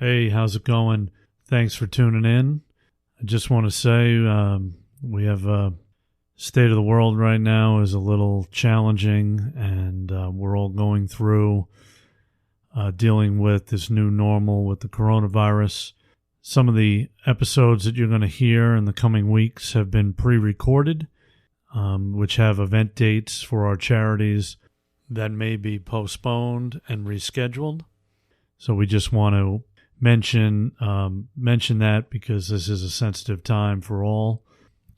Hey, how's it going? Thanks for tuning in. I just want to say we have state of the world right now is a little challenging, and we're all going through dealing with this new normal with the coronavirus. Some of the episodes that you're going to hear in the coming weeks have been pre-recorded, which have event dates for our charities that may be postponed and rescheduled. So we just want to mention that because this is a sensitive time for all.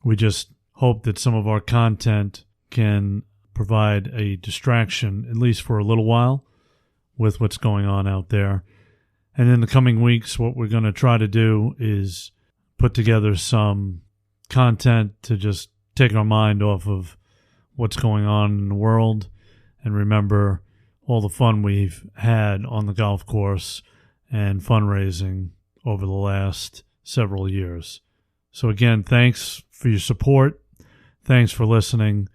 We just hope that some of our content can provide a distraction, at least for a little while, with what's going on out there. And in the coming weeks, what we're going to try to do is put together some content to just take our mind off of what's going on in the world and remember all the fun we've had on the golf course and fundraising over the last several years. So again, thanks for your support. Thanks for listening.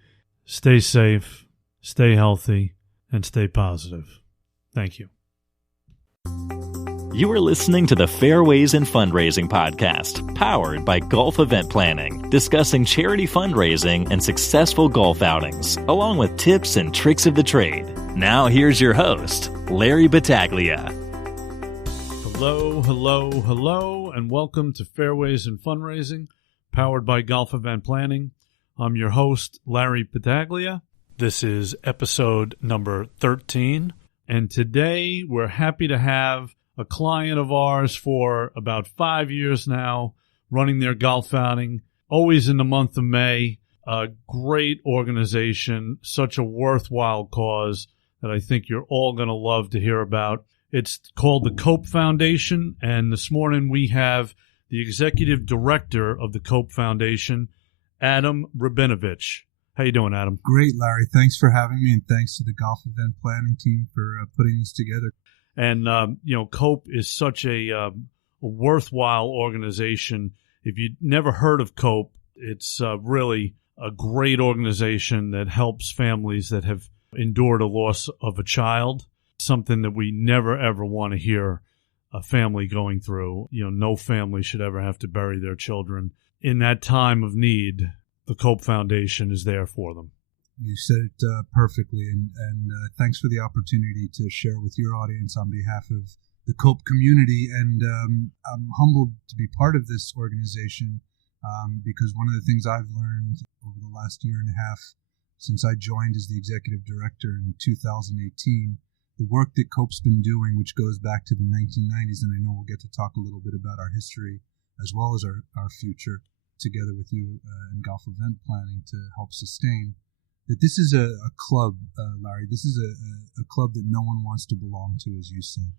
Stay safe, stay healthy, and stay positive. Thank you. You are listening to the Fairways and Fundraising Podcast, powered by Golf Event Planning, discussing charity fundraising and successful golf outings, along with tips and tricks of the trade. Now here's your host, Larry Battaglia. Hello, and welcome to Fairways and Fundraising, powered by Golf Event Planning. I'm your host, Larry Battaglia. This is episode number 13, and today we're happy to have a client of ours for about 5 years now, running their golf outing, always in the month of May. A great organization, such a worthwhile cause that I think you're all going to love to hear about. It's called the Cope Foundation, and this morning we have the executive director of the Cope Foundation, Adam Rabinovitch. How you doing, Adam? Great, Larry. Thanks for having me, and thanks to the Golf Event Planning team for putting this together. And, Cope is such a worthwhile organization. If you've never heard of Cope, it's really a great organization that helps families that have endured a loss of a child, something that we never, ever want to hear a family going through. No family should ever have to bury their children. In that time of need, the Cope Foundation is there for them. You said it perfectly, and thanks for the opportunity to share with your audience on behalf of the Cope community. And I'm humbled to be part of this organization because one of the things I've learned over the last year and a half since I joined as the executive director in 2018, the work that Cope's been doing, which goes back to the 1990s, and I know we'll get to talk a little bit about our history as well as our future together with you in Golf Event Planning to help sustain, that this is a club, Larry. This is a club that no one wants to belong to, as you said.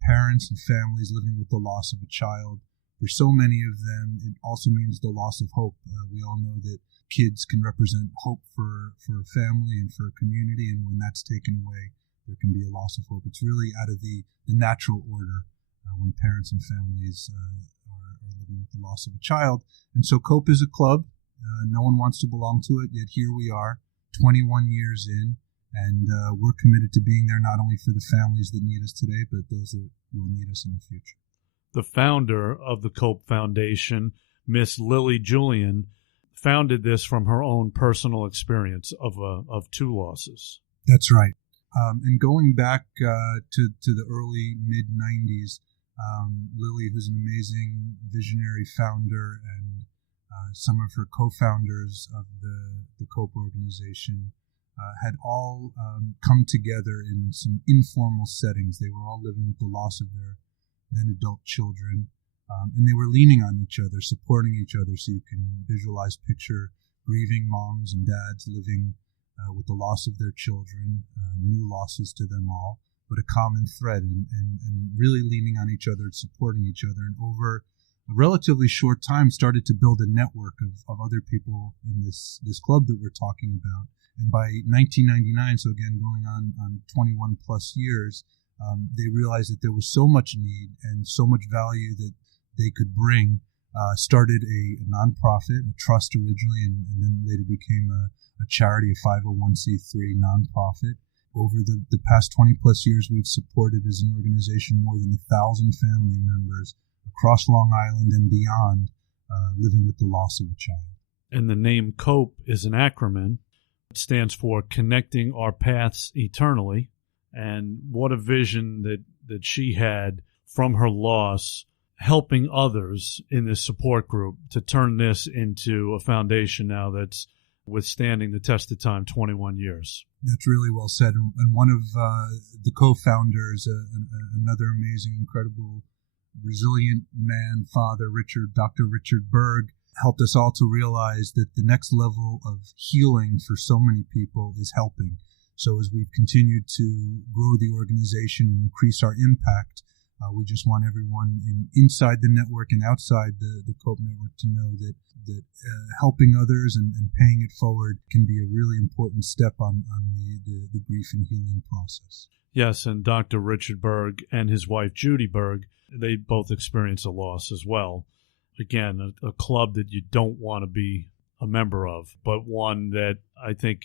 Parents and families living with the loss of a child. For so many of them, it also means the loss of hope. We all know that kids can represent hope for a family and for a community, and when that's taken away, there can be a loss of hope. It's really out of the natural order when parents and families are living with the loss of a child. And so Cope is a club. No one wants to belong to it, yet here we are, 21 years in, and we're committed to being there not only for the families that need us today, but those that will need us in the future. The founder of the Cope Foundation, Miss Lily Julian, founded this from her own personal experience of two losses. That's right. And going back to the early mid-90s, Lily, who's an amazing visionary founder, and some of her co-founders of the Cope organization had all come together in some informal settings. They were all living with the loss of their then adult children, and they were leaning on each other, supporting each other. So you can picture grieving moms and dads living with the loss of their children, new losses to them all, but a common thread, and really leaning on each other and supporting each other. And over a relatively short time started to build a network of other people in this club that we're talking about. And by 1999, so again, going on 21 plus years, they realized that there was so much need and so much value that they could bring, started a nonprofit, a trust originally, and then later became a charity, a 501c3 nonprofit. over the past 20 plus years, we've supported as an organization more than 1,000 family members across Long Island and beyond living with the loss of a child. And the name COPE is an acronym. It stands for Connecting Our Paths Eternally. And what a vision that she had from her loss, helping others in this support group to turn this into a foundation now that's withstanding the test of time, 21 years. That's really well said. And one of the co-founders, another amazing, incredible, resilient man, father, Dr. Richard Berg, helped us all to realize that the next level of healing for so many people is helping. So as we've continued to grow the organization and increase our impact, we just want everyone inside the network and outside the COPE network to know that helping others and paying it forward can be a really important step on the grief and healing process. Yes, and Dr. Richard Berg and his wife Judy Berg, they both experienced a loss as well. Again, a club that you don't want to be a member of, but one that I think,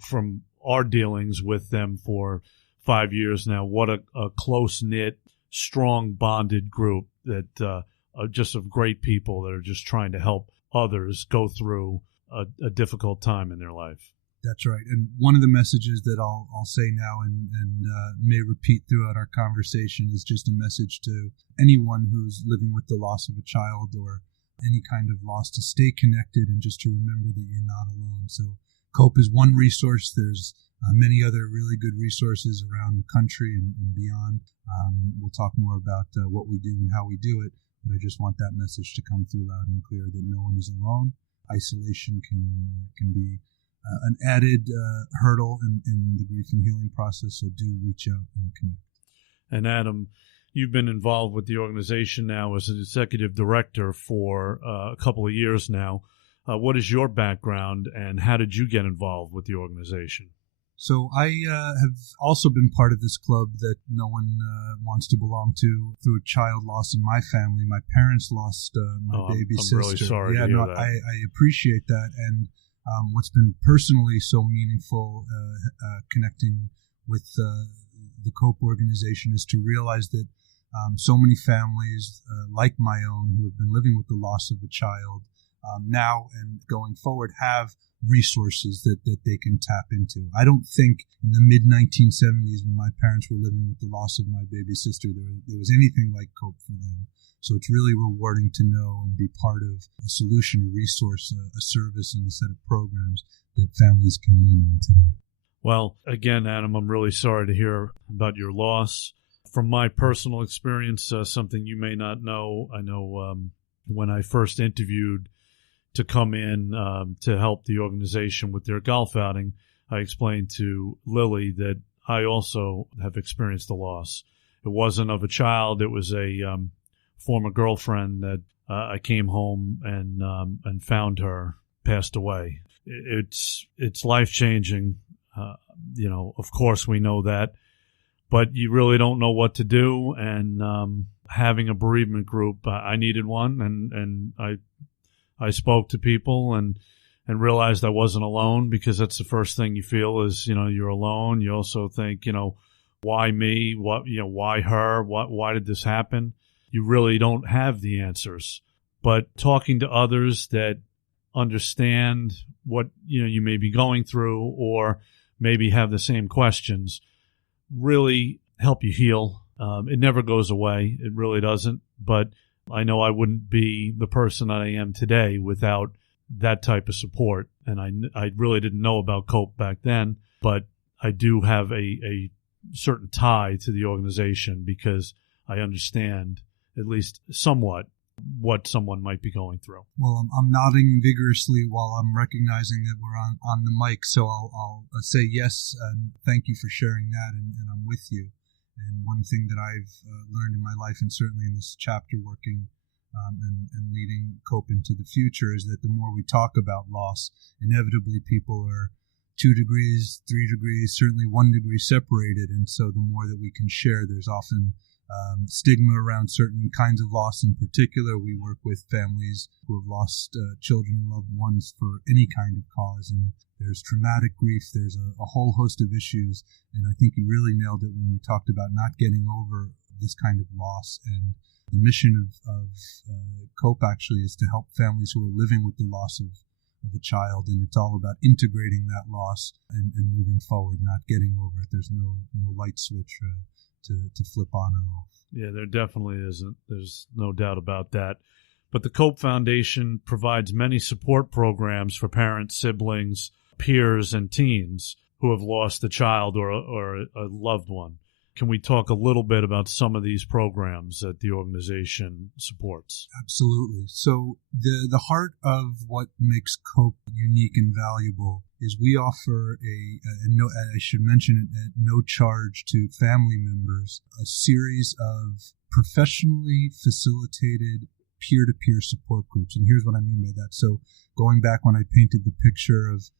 from our dealings with them for 5 years now, what a close-knit, strong, bonded group that are just of great people that are just trying to help others go through a difficult time in their life. That's right. And one of the messages that I'll say now and may repeat throughout our conversation is just a message to anyone who's living with the loss of a child or any kind of loss to stay connected and just to remember that you're not alone. So COPE is one resource. There's many other really good resources around the country and beyond. We'll talk more about what we do and how we do it, but I just want that message to come through loud and clear that no one is alone. Isolation can be an added hurdle in the grief and healing process, so do reach out and connect. And Adam, you've been involved with the organization now as an executive director for a couple of years now. What is your background, and how did you get involved with the organization? So I have also been part of this club that no one wants to belong to through a child loss in my family. My parents lost my baby sister. I'm really sorry to hear that. I appreciate that. And what's been personally so meaningful connecting with the COPE organization is to realize that so many families like my own who have been living with the loss of a child now and going forward have resources that they can tap into. I don't think in the mid-1970s when my parents were living with the loss of my baby sister, there was anything like COPE for them. So it's really rewarding to know and be part of a solution, a resource, a service, and a set of programs that families can lean on today. Well, again, Adam, I'm really sorry to hear about your loss. From my personal experience, something you may not know, I know when I first interviewed to come in to help the organization with their golf outing, I explained to Lily that I also have experienced a loss. It wasn't of a child. It was a former girlfriend that I came home and found her passed away. It's life-changing. Of course we know that, but you really don't know what to do. And having a bereavement group, I needed one, and I spoke to people and realized I wasn't alone, because that's the first thing you feel is, you're alone. You also think, why me? Why her? Why did this happen? You really don't have the answers. But talking to others that understand what, you may be going through or maybe have the same questions really help you heal. It never goes away. It really doesn't. But I know I wouldn't be the person I am today without that type of support. And I really didn't know about COPE back then, but I do have a certain tie to the organization because I understand, at least somewhat, what someone might be going through. Well, I'm nodding vigorously while I'm recognizing that we're on the mic, so I'll say yes, and thank you for sharing that, and I'm with you. And one thing that I've learned in my life, and certainly in this chapter working and leading COPE into the future, is that the more we talk about loss, inevitably people are 2 degrees, 3 degrees, certainly 1 degree separated. And so the more that we can share, there's often stigma around certain kinds of loss. In particular, we work with families who have lost children and loved ones for any kind of cause. And there's traumatic grief, there's a whole host of issues. And I think you really nailed it when you talked about not getting over this kind of loss. And the mission of COPE actually is to help families who are living with the loss of a child, and it's all about integrating that loss and moving forward, not getting over it. There's no light switch to flip on or off. Yeah, there definitely isn't. There's no doubt about that. But the COPE Foundation provides many support programs for parents, siblings, peers, and teens who have lost a child or a loved one. Can we talk a little bit about some of these programs that the organization supports? Absolutely. So the heart of what makes COPE unique and valuable is we offer I should mention it, at no charge to family members, a series of professionally facilitated peer-to-peer support groups. And here's what I mean by that. So going back when I painted the picture of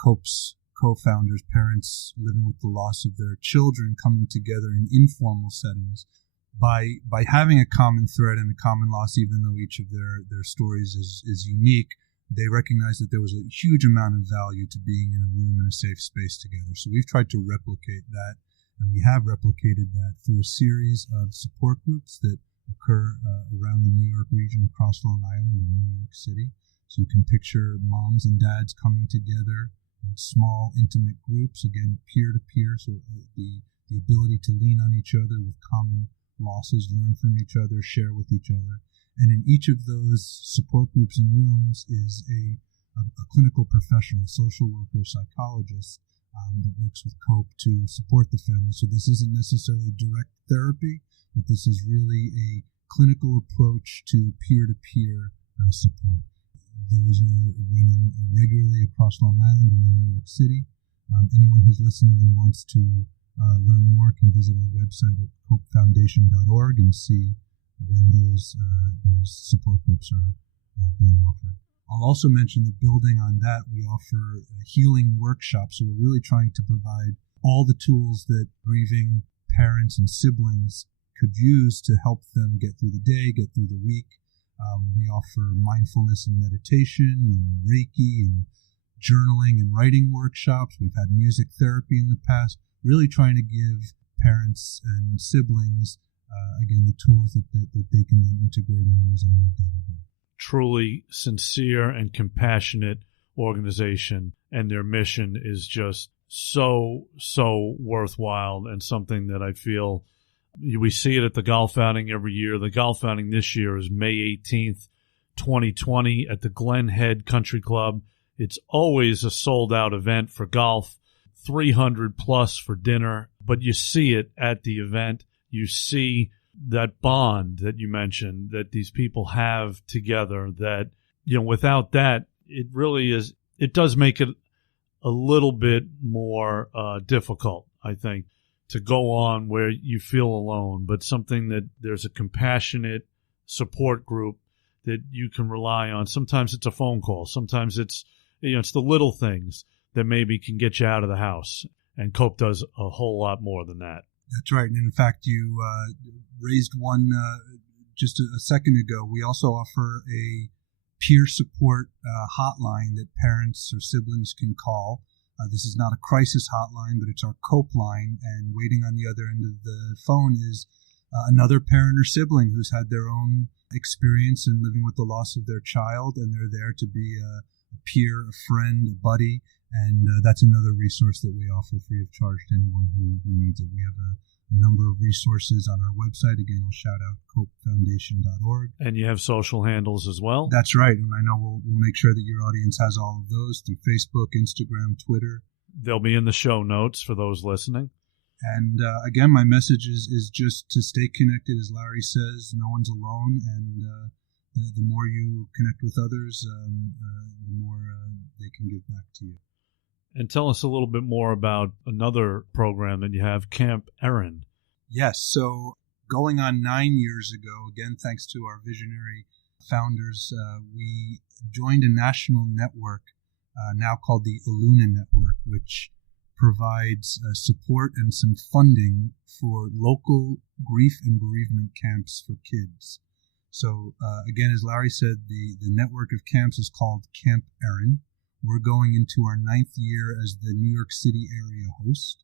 COPE's co-founders, parents living with the loss of their children coming together in informal settings, by having a common thread and a common loss, even though each of their stories is unique, they recognized that there was a huge amount of value to being in a room in a safe space together. So we've tried to replicate that, and we have replicated that through a series of support groups that occur around the New York region, across Long Island and New York City. So you can picture moms and dads coming together in small, intimate groups, again, peer-to-peer, so the ability to lean on each other with common losses, learn from each other, share with each other. And in each of those support groups and rooms is a clinical professional, social worker, psychologist that works with COPE to support the family. So this isn't necessarily direct therapy, but this is really a clinical approach to peer-to-peer support. Those are running regularly across Long Island and in New York City. Anyone who's listening and wants to learn more can visit our website at copefoundation.org and see when those support groups are being offered. I'll also mention that building on that, we offer healing workshops. So we're really trying to provide all the tools that grieving parents and siblings could use to help them get through the day, get through the week. We offer mindfulness and meditation and Reiki and journaling and writing workshops. We've had music therapy in the past, really trying to give parents and siblings, again, the tools that they can then integrate and use in their day-to-day. Truly sincere and compassionate organization, and their mission is just so worthwhile, and something that I feel we see it at the golf outing every year. The golf outing this year is May 18th, 2020 at the Glen Head Country Club. It's always a sold-out event for golf, 300 plus for dinner, but you see it at the event. You see that bond that you mentioned that these people have together that, without that, it really is, it does make it a little bit more difficult, I think, to go on where you feel alone, but something that there's a compassionate support group that you can rely on. Sometimes it's a phone call. Sometimes it's, it's the little things that maybe can get you out of the house. And COPE does a whole lot more than that. That's right. And in fact, you raised one just a second ago. We also offer a peer support hotline that parents or siblings can call. This is not a crisis hotline, but it's our COPE line, and waiting on the other end of the phone is another parent or sibling who's had their own experience in living with the loss of their child, and they're there to be a peer, a friend, a buddy, and that's another resource that we offer free of charge to anyone who needs it. We have a number of resources on our website. Again, I'll shout out copefoundation.org. And you have social handles as well? That's right. And I know we'll make sure that your audience has all of those through Facebook, Instagram, Twitter. They'll be in the show notes for those listening. And again, my message is just to stay connected. As Larry says, no one's alone. And the more you connect with others, the more they can give back to you. And tell us a little bit more about another program that you have, Camp Erin. Yes. So going on 9 years ago, again, thanks to our visionary founders, we joined a national network now called the Aluna Network, which provides support and some funding for local grief and bereavement camps for kids. So again, as Larry said, the network of camps is called Camp Erin. We're going into our 9th year as the New York City area host.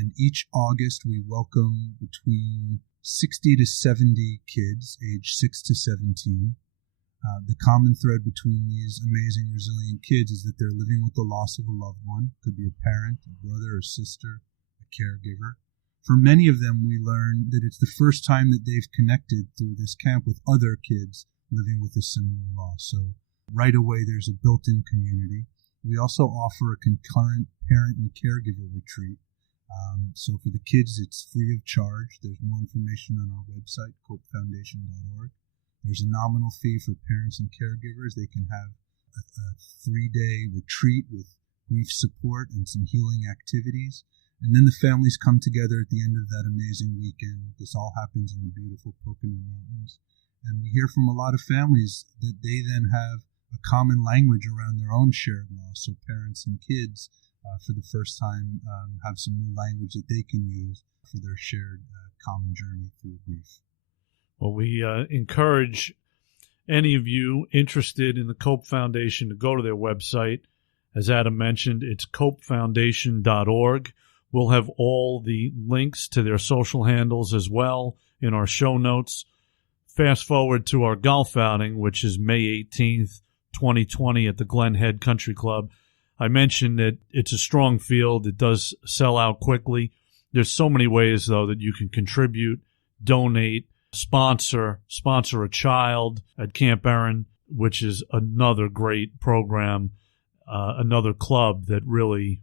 And each August, we welcome between 60 to 70 kids, age 6 to 17. The common thread between these amazing, resilient kids is that they're living with the loss of a loved one. Could be a parent, a brother or sister, a caregiver. For many of them, we learn that it's the first time that they've connected through this camp with other kids living with a similar loss. So right away, there's a built-in community. We also offer a concurrent parent and caregiver retreat. So for the kids, it's free of charge. There's more information on our website, copefoundation.org. There's a nominal fee for parents and caregivers. They can have a 3-day retreat with grief support and some healing activities. And then the families come together at the end of that amazing weekend. This all happens in the beautiful Pocono Mountains. And we hear from a lot of families that they then have a common language around their own shared loss. So parents and kids, for the first time, have some new language that they can use for their shared common journey through grief. Well, we encourage any of you interested in the Cope Foundation to go to their website. As Adam mentioned, it's copefoundation.org. We'll have all the links to their social handles as well in our show notes. Fast forward to our golf outing, which is May 18th, 2020 at the Glen Head Country Club. I mentioned that it's a strong field. It does sell out quickly. There's so many ways, though, that you can contribute, donate, sponsor a child at Camp Erin, which is another great program, another club that really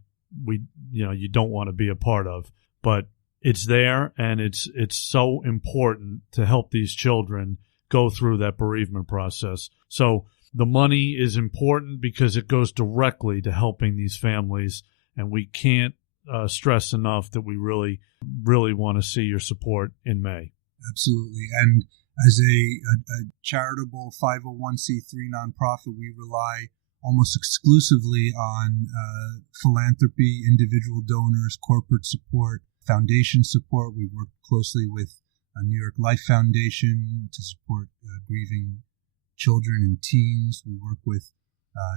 you don't want to be a part of. But it's there, and it's so important to help these children go through that bereavement process. So the money is important because it goes directly to helping these families, and we can't stress enough that we really, really want to see your support in May. Absolutely. And as a charitable 501c3 nonprofit, we rely almost exclusively on philanthropy, individual donors, corporate support, foundation support. We work closely with New York Life Foundation to support grieving children and teens. We work with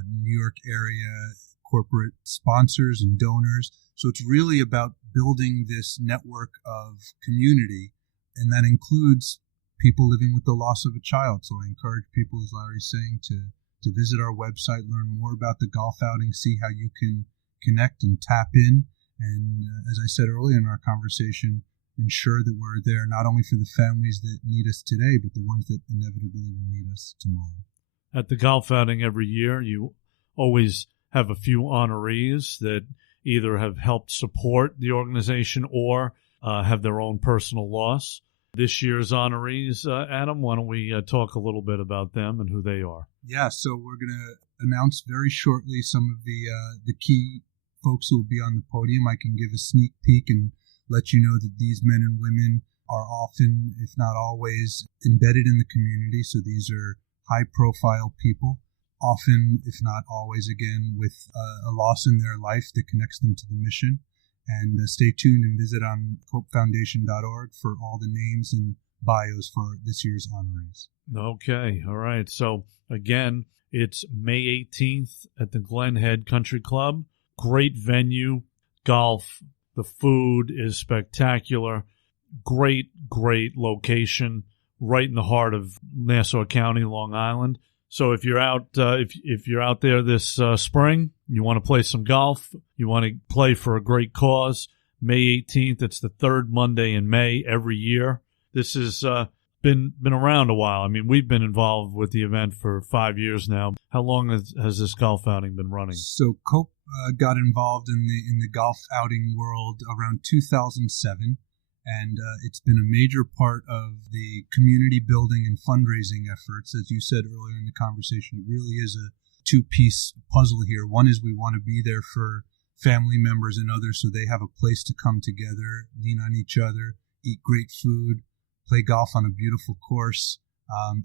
New York area corporate sponsors and donors. So it's really about building this network of community, and that includes people living with the loss of a child. So I encourage people, as Larry's saying, to visit our website, learn more about the golf outing, see how you can connect and tap in. And as I said earlier in our conversation, ensure that we're there not only for the families that need us today, but the ones that inevitably will need us tomorrow. At the golf outing every year, you always have a few honorees that either have helped support the organization or have their own personal loss. This year's honorees, Adam, why don't we talk a little bit about them and who they are? Yeah, so we're going to announce very shortly some of the key folks who will be on the podium. I can give a sneak peek and let you know that these men and women are often, if not always, embedded in the community. So these are high-profile people, often, if not always, again, with a loss in their life that connects them to the mission. And stay tuned and visit on copefoundation.org for all the names and bios for this year's honorees. Okay, all right. So, again, it's May 18th at the Glen Head Country Club. Great venue, golf. The food is spectacular. Great, great location, right in the heart of Nassau County, Long Island. So if you're out, if you're out there this spring, you want to play some golf, you want to play for a great cause. May 18th, it's the third Monday in May every year. This has been around a while. I mean, we've been involved with the event for 5 years now. How long has this golf outing been running? So Cope got involved in the golf outing world around 2007. And it's been a major part of the community building and fundraising efforts. As you said earlier in the conversation, it really is a two-piece puzzle here. One is we want to be there for family members and others so they have a place to come together, lean on each other, eat great food, play golf on a beautiful course,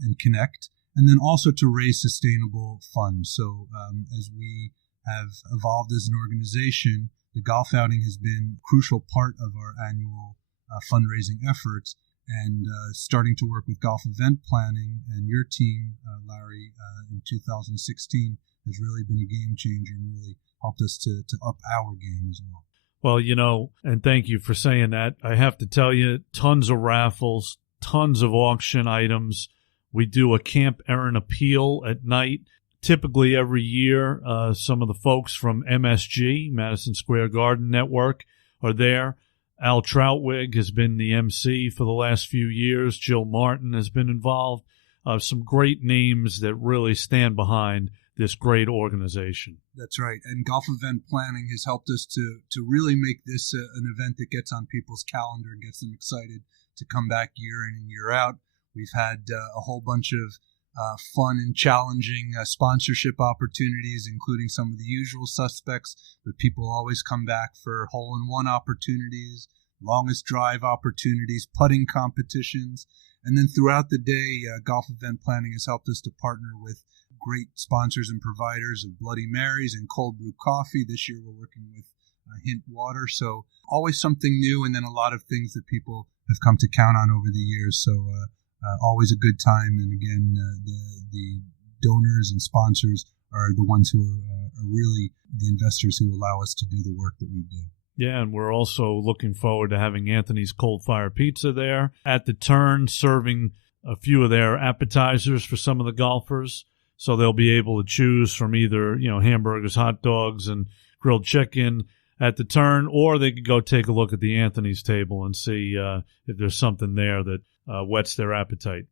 and connect. And then also to raise sustainable funds. So as we have evolved as an organization, the golf outing has been a crucial part of our annual fundraising efforts, and starting to work with golf event planning and your team, Larry, in 2016 has really been a game changer and really helped us to up our game as well. Well, and thank you for saying that. I have to tell you, tons of raffles, tons of auction items. We do a Camp Erin appeal at night. Typically every year, some of the folks from MSG, Madison Square Garden Network, are there. Al Troutwig has been the MC for the last few years. Jill Martin has been involved. Some great names that really stand behind this great organization. That's right. And golf event planning has helped us to really make this an event that gets on people's calendar and gets them excited to come back year in and year out. We've had a whole bunch of fun and challenging sponsorship opportunities, including some of the usual suspects, but people always come back for hole-in-one opportunities, longest drive opportunities, putting competitions. And then throughout the day, golf event planning has helped us to partner with great sponsors and providers of Bloody Marys and cold brew coffee. This year we're working with Hint Water. So always something new, and then a lot of things that people have come to count on over the years. So always a good time. And again, the donors and sponsors are the ones who are really the investors who allow us to do the work that we do. Yeah, and we're also looking forward to having Anthony's Cold Fire Pizza there at the turn, serving a few of their appetizers for some of the golfers. So they'll be able to choose from either, hamburgers, hot dogs, and grilled chicken at the turn, or they could go take a look at the Anthony's table and see if there's something there that whets their appetite.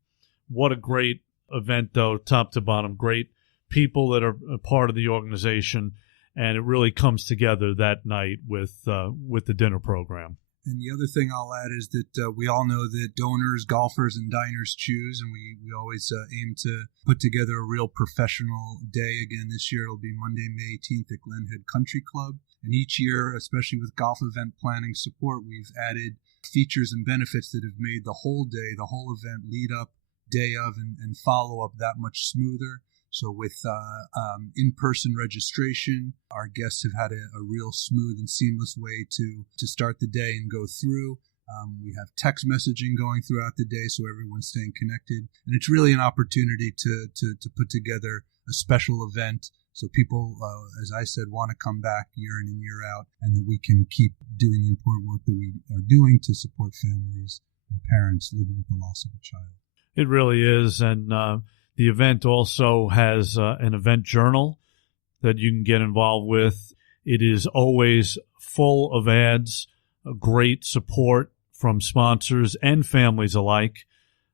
What a great event, though, top to bottom. Great people that are a part of the organization, and it really comes together that night with the dinner program. And the other thing I'll add is that we all know that donors, golfers, and diners choose, and we always aim to put together a real professional day. Again, this year it'll be Monday, May 18th at Glen Head Country Club. And each year, especially with golf event planning support, we've added features and benefits that have made the whole day, the whole event, lead up, day of, and follow up that much smoother. So with in-person registration, our guests have had a real smooth and seamless way to start the day and go through. We have text messaging going throughout the day, so everyone's staying connected. And it's really an opportunity to put together a special event so people, as I said, want to come back year in and year out, and that we can keep doing the important work that we are doing to support families and parents living with the loss of a child. It really is, and the event also has an event journal that you can get involved with. It is always full of ads, great support from sponsors and families alike.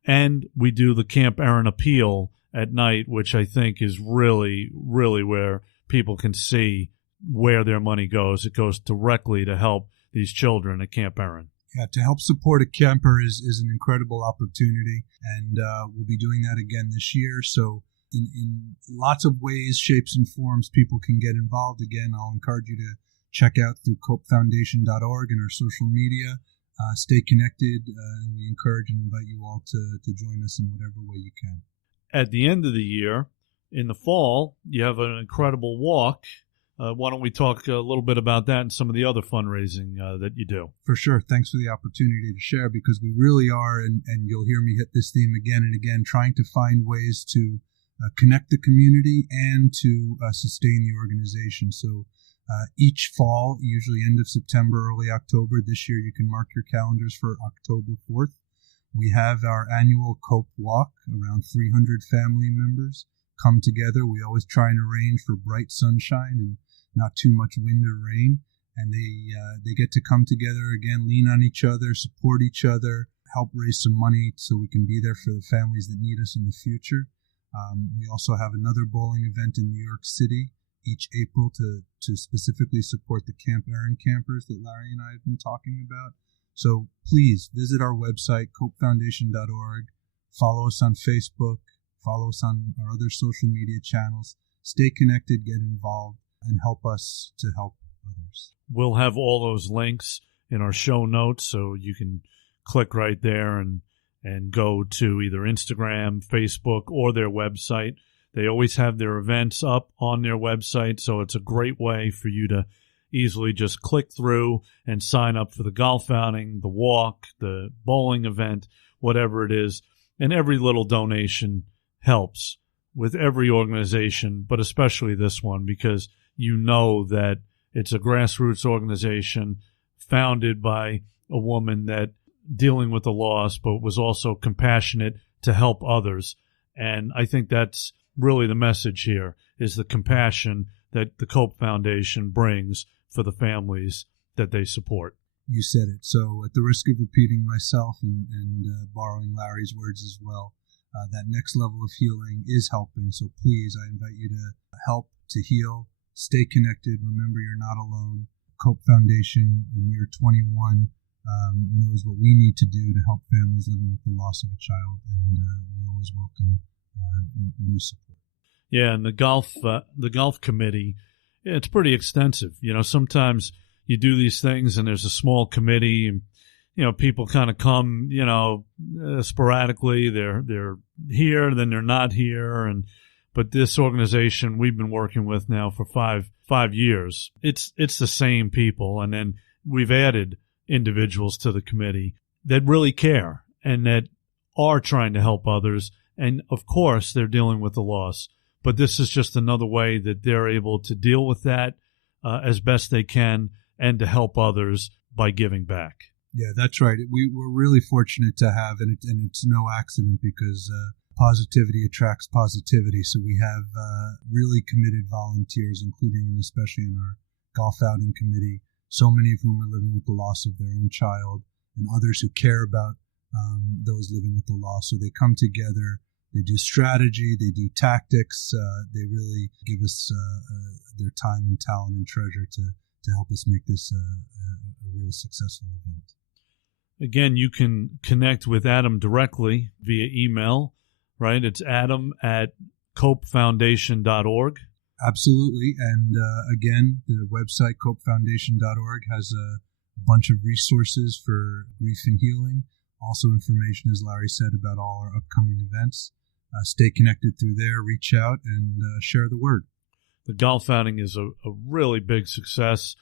And we do the Camp Erin appeal at night, which I think is really, really where people can see where their money goes. It goes directly to help these children at Camp Erin. Yeah, to help support a camper is an incredible opportunity, and we'll be doing that again this year. So in lots of ways, shapes, and forms, people can get involved. Again, I'll encourage you to check out through copefoundation.org and our social media. Stay connected, and we encourage and invite you all to join us in whatever way you can. At the end of the year, in the fall, you have an incredible walk. Why don't we talk a little bit about that and some of the other fundraising that you do? For sure. Thanks for the opportunity to share, because we really are, and you'll hear me hit this theme again and again, trying to find ways to connect the community and to sustain the organization. So each fall, usually end of September, early October, this year you can mark your calendars for October 4th. We have our annual COPE walk. Around 300 family members come together. We always try and arrange for bright sunshine and not too much wind or rain. And they get to come together again, lean on each other, support each other, help raise some money so we can be there for the families that need us in the future. We also have another bowling event in New York City each April to specifically support the Camp Erin campers that Larry and I have been talking about. So please visit our website, copefoundation.org. Follow us on Facebook. Follow us on our other social media channels. Stay connected, get involved, and help us to help others. We'll have all those links in our show notes, so you can click right there and go to either Instagram, Facebook, or their website. They always have their events up on their website, so it's a great way for you to easily just click through and sign up for the golf outing, the walk, the bowling event, whatever it is. And every little donation helps with every organization, but especially this one, because you know that it's a grassroots organization founded by a woman that dealing with the loss, but was also compassionate to help others. And I think that's really the message here, is the compassion that the Cope Foundation brings for the families that they support. You said it. So at the risk of repeating myself and borrowing Larry's words as well, that next level of healing is helping. So please, I invite you to help to heal. Stay connected. Remember, you're not alone. Cope Foundation in year 21 knows what we need to do to help families living with the loss of a child, and we always welcome new support. Yeah, and the golf committee, it's pretty extensive. Sometimes you do these things and there's a small committee, and people kind of come, sporadically. They're here, then they're not here, but this organization we've been working with now for five years, it's the same people, and then we've added individuals to the committee that really care and that are trying to help others. And of course, they're dealing with the loss, but this is just another way that they're able to deal with that as best they can and to help others by giving back. Yeah, that's right. We're really fortunate to have, and it's no accident, because positivity attracts positivity. So we have really committed volunteers, including and especially in our golf outing committee, so many of whom are living with the loss of their own child, and others who care about those living with the loss. So they come together, they do strategy, they do tactics, they really give us their time and talent and treasure to help us make this a real successful event. Again, you can connect with Adam directly via email, right? It's adam@copefoundation.org. Absolutely. And again, the website, copefoundation.org, has a bunch of resources for grief and healing. Also information, as Larry said, about all our upcoming events. Stay connected through there, reach out, and share the word. The golf outing is a really big success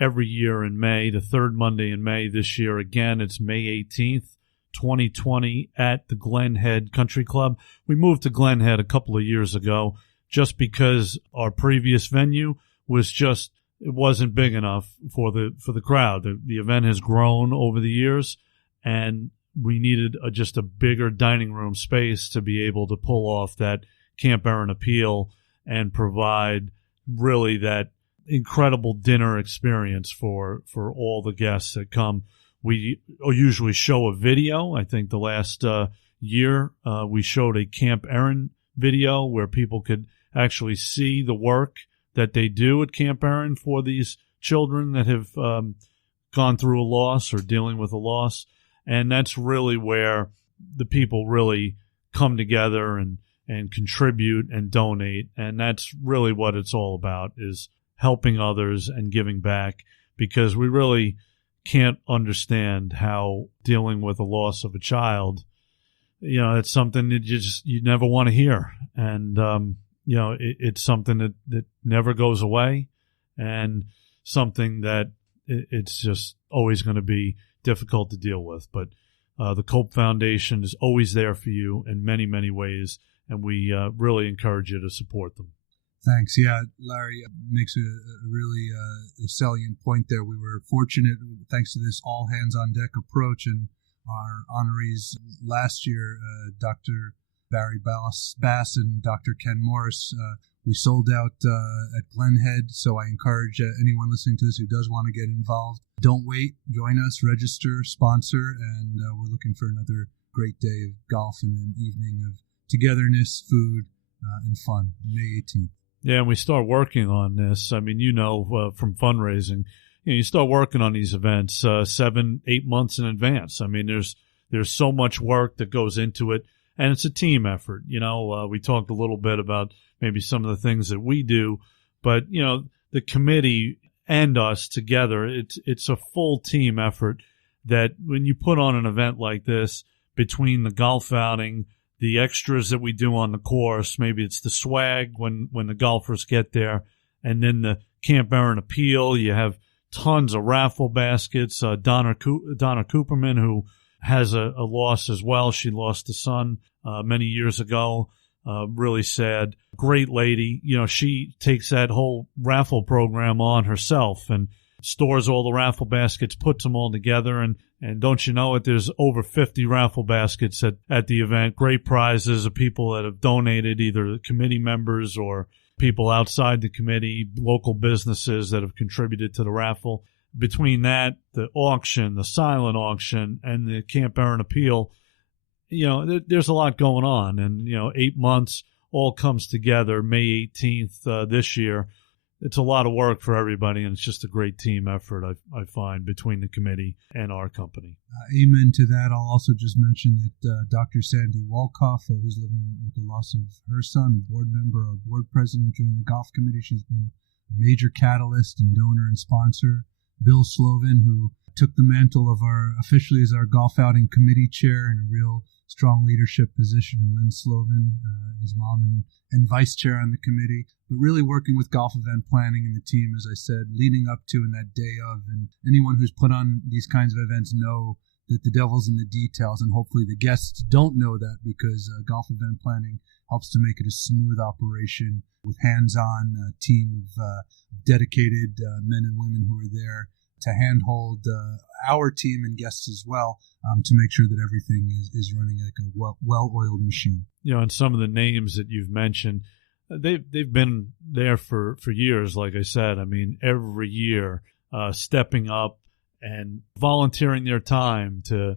every year in May, the third Monday in May. This year, again, it's May 18th, 2020 at the Glen Head Country Club. We moved to Glen Head a couple of years ago just because our previous venue it wasn't big enough for the crowd. The event has grown over the years, and we needed just a bigger dining room space to be able to pull off that Camp Erin appeal and provide really that incredible dinner experience for all the guests that come. We usually show a video. I think the last year we showed a Camp Erin video where people could actually see the work that they do at Camp Erin for these children that have gone through a loss or dealing with a loss. And that's really where the people really come together and contribute and donate. And that's really what it's all about, is helping others and giving back, because we really can't understand how dealing with the loss of a child, it's something that you never want to hear. And, it's something that never goes away, and something that it's just always going to be difficult to deal with. But the Cope Foundation is always there for you in many, many ways, and we really encourage you to support them. Thanks. Yeah, Larry makes a really salient point there. We were fortunate, thanks to this all-hands-on-deck approach, and our honorees last year, Dr. Barry Bass and Dr. Ken Morris, we sold out at Glen Head. So I encourage anyone listening to this who does want to get involved, don't wait. Join us, register, sponsor, and we're looking for another great day of golf and an evening of togetherness, food, and fun, May 18th. Yeah, and we start working on this. I mean, from fundraising, you start working on these events 7-8 months in advance. I mean, there's so much work that goes into it, and it's a team effort. We talked a little bit about maybe some of the things that we do, but the committee and us together, it's a full team effort. That when you put on an event like this, between the golf outing, the extras that we do on the course, maybe it's the swag when the golfers get there, and then the Camp Erin appeal. You have tons of raffle baskets. Donna Cooperman, who has a loss as well. She lost a son many years ago. Really sad. Great lady. She takes that whole raffle program on herself and stores all the raffle baskets, puts them all together, and don't you know it, there's over 50 raffle baskets at the event. Great prizes of people that have donated, either committee members or people outside the committee, local businesses that have contributed to the raffle. Between that, the auction, the silent auction, and the Camp Erin appeal, there's a lot going on. And, 8 months all comes together May 18th this year. It's a lot of work for everybody, and it's just a great team effort, I find, between the committee and our company. Amen to that. I'll also just mention that Dr. Sandy Walkoff, who's living with the loss of her son, a board member, our board president, joined the golf committee. She's been a major catalyst and donor and sponsor. Bill Slovin, who took the mantle of officially as our golf outing committee chair in a real strong leadership position, and Lynn Slovin, his mom and vice chair on the committee, but really working with golf event planning and the team, as I said, leading up to and that day of. And anyone who's put on these kinds of events know that the devil's in the details, and hopefully the guests don't know that, because golf event planning helps to make it a smooth operation with hands-on team of dedicated men and women who are there to handhold our team and guests as well, to make sure that everything is running like a well-oiled machine. And some of the names that you've mentioned, they've been there for years, like I said. I mean, every year stepping up and volunteering their time to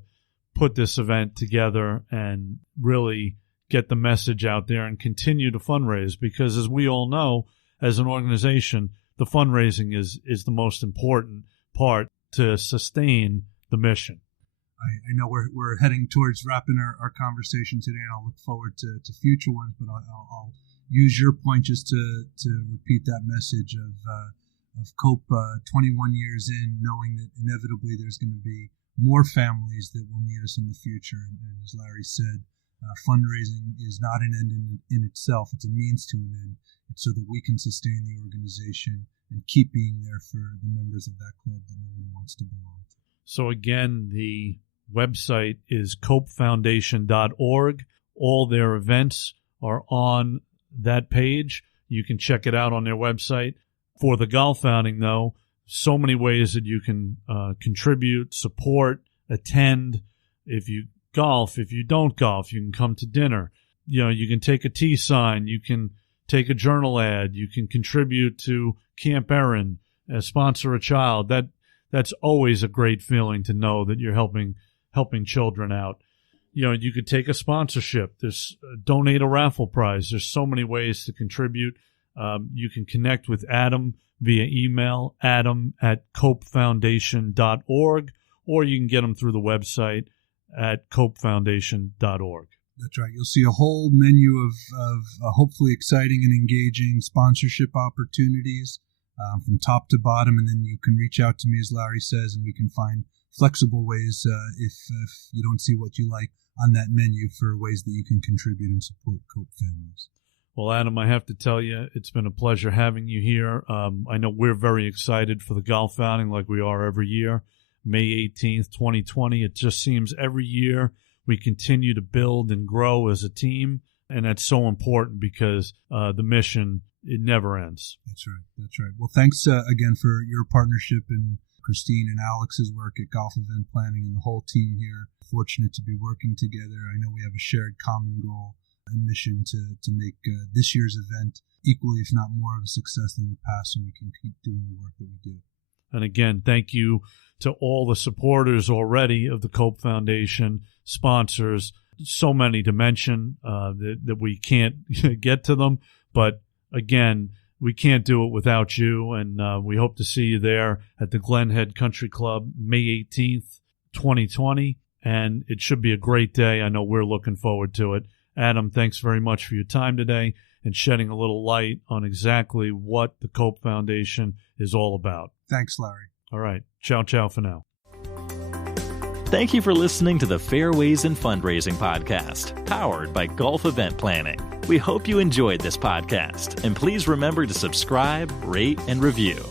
put this event together and really get the message out there and continue to fundraise, because as we all know, as an organization, the fundraising is the most important part to sustain the mission. I know we're heading towards wrapping our conversation today, and I'll look forward to future ones, but I'll use your point just to repeat that message of COPE 21 years in, knowing that inevitably there's going to be more families that will need us in the future. And as Larry said, fundraising is not an end in itself. It's a means to an end. It's so that we can sustain the organization and keep being there for the members of that club that no one wants to belong to. So again, the website is copefoundation.org. All their events are on that page. You can check it out on their website. For the golf outing, though, so many ways that you can contribute, support, attend. If you golf, if you don't golf, you can come to dinner. You can take a tee sign. You can take a journal ad. You can contribute to Camp Erin, sponsor a child. That's always a great feeling to know that you're helping children out. You could take a sponsorship. There's donate a raffle prize. There's so many ways to contribute. You can connect with Adam via email, adam@copefoundation.org, or you can get them through the website at copefoundation.org. That's right. You'll see a whole menu of hopefully exciting and engaging sponsorship opportunities from top to bottom, and then you can reach out to me, as Larry says, and we can find flexible ways, if you don't see what you like on that menu, for ways that you can contribute and support COPE families. Well, Adam, I have to tell you, it's been a pleasure having you here. I know we're very excited for the golf outing, like we are every year. May 18th, 2020. It just seems every year we continue to build and grow as a team, and that's so important because the mission, it never ends. That's right. Well, thanks again for your partnership and Christine and Alex's work at Golf Event Planning and the whole team here. Fortunate to be working together. I know we have a shared common goal and mission to make this year's event equally, if not more, of a success than the past, so we can keep doing the work that we do. And again, thank you to all the supporters already of the COPE Foundation, sponsors, so many to mention that we can't get to them. But again, we can't do it without you, and we hope to see you there at the Glen Head Country Club May 18th, 2020, and it should be a great day. I know we're looking forward to it. Adam, thanks very much for your time today and shedding a little light on exactly what the COPE Foundation is all about. Thanks, Larry. All right. Ciao for now. Thank you for listening to the Fairways in Fundraising podcast, powered by Golf Event Planning. We hope you enjoyed this podcast, and please remember to subscribe, rate, and review.